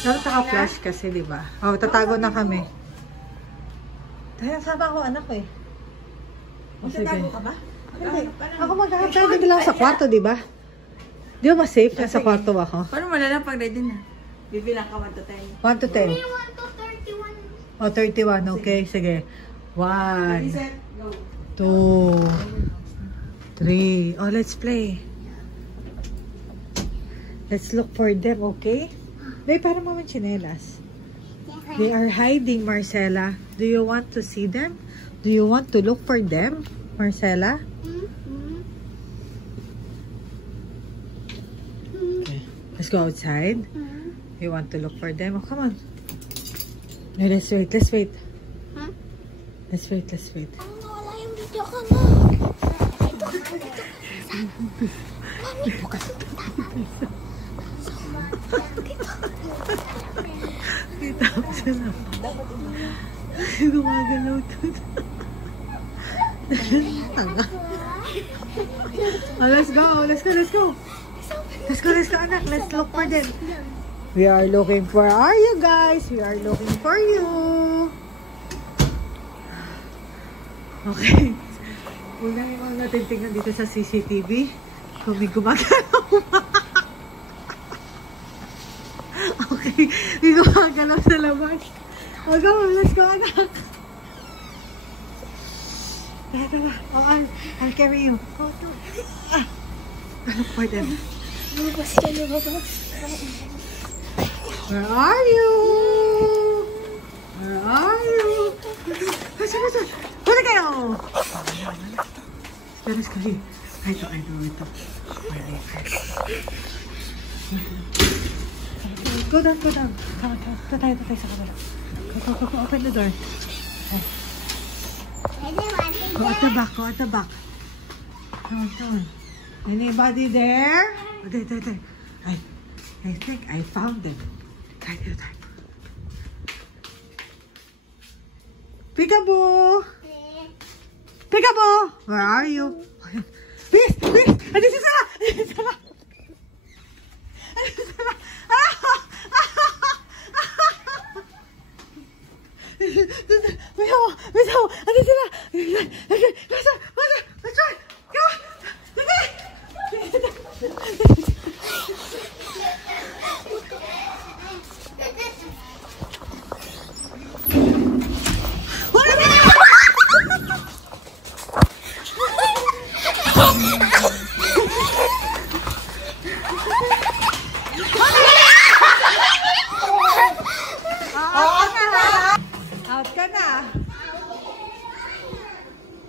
Dapat naka-flash kasi, di ba? Oh, tatago na kami. Dahil sama ko anak ko eh. Tatago ka ba? Hindi. Ako magkakatago din lang sa kwarto, di ba? Di ba mas safe na sa kwarto ako? Paano malala pag ready na? Bibilang ka 1 to 10. 1 to 10. 1 to 31. O, 31. Okay, sige. 1, Set, go. 2, 3. Oh, let's play. Let's look for them, okay? Day, para mo chinelas. They are hiding, Marcella. Do you want to see them? Do you want to look for them, Marcella? Okay. Let's go outside. You want to look for them? Oh, come on. No, let's wait. Let's wait. Huh? Let's wait. Let's wait. Wala yung video ka na. Mami, bukas ito. Kita ko siya na. Gumagalaw ito. Oh, let's go. Let's go. Let's go. Let's go. Let's go, anak. Let's look for them. We are looking for you guys. We are looking for you. Okay. Una yung mga natin tingnan dito sa CCTV. Kung may gumagalaw. Okay. May gumagalaw sa labas. Oh, go. Let's go, anak. Tara. Oh, I'll carry you. Go, go. Look for them. Lumabas ka, lumabas. Where are you? Where are you? Basta. Wala kayo! Let's go. Ito. Go down. Come on. Tayo sa kabila. Go. Open the door. Go at the back. Come on. Anybody there? There. I think I found them. Tayo. Peekaboo! Where are you? Please! Andito sila! Misaw! Andito sila! Let's try! Go! Out ka na.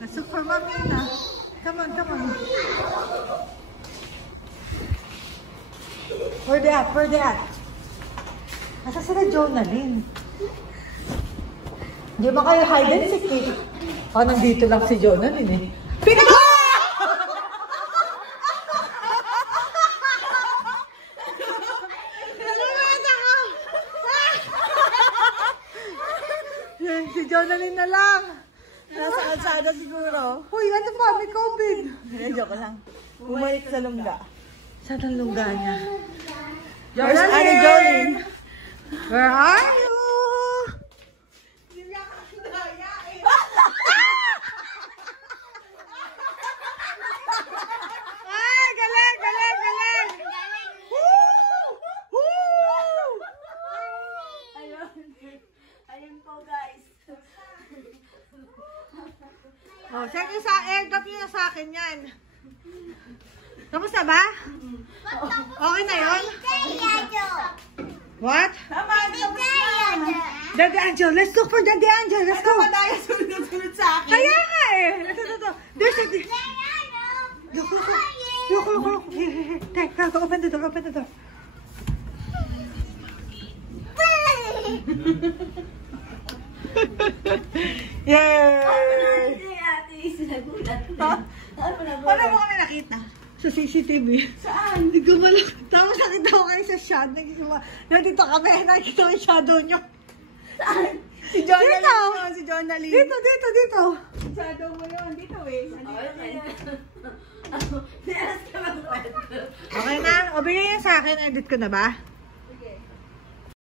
Nasok for mami na. Come on. Where they at? Asa sila Jonalyn? Hindi ba kayo hide and seek eh? Oh, nandito lang si Jonalyn eh. Pinag- Si Jonalyn na lang. Nasa kalsada siguro. Uy, ano ba? May COVID. Joke lang. Bumalik sa lungga. Saan ang lungga niya? Where's Ate Jolene? Where are you? Ay, galing! Ayun po guys. Oh, send nyo sa airdrop nyo sa akin yan. Tapos na ba? Okay na yun? What? Daddy Angel, let's look for Daddy Angel. Let's go. Ano tayo sunod sa akin? Kaya nga eh. Ito. There's a... Look. Here. Open the door. Yay! Paano mo kami nakita? Sa CCTV. Saan? Hindi ko malam. Tapos nakita ko kayo sa shadow. Nandito kami. Nakita ko yung shadow nyo. Saan? Si Jonalyn. Dito. Si Jonalyn. Dito. Shadow mo yun. Dito eh. Okay na. O, bigay yan sa akin. Edit ko na ba?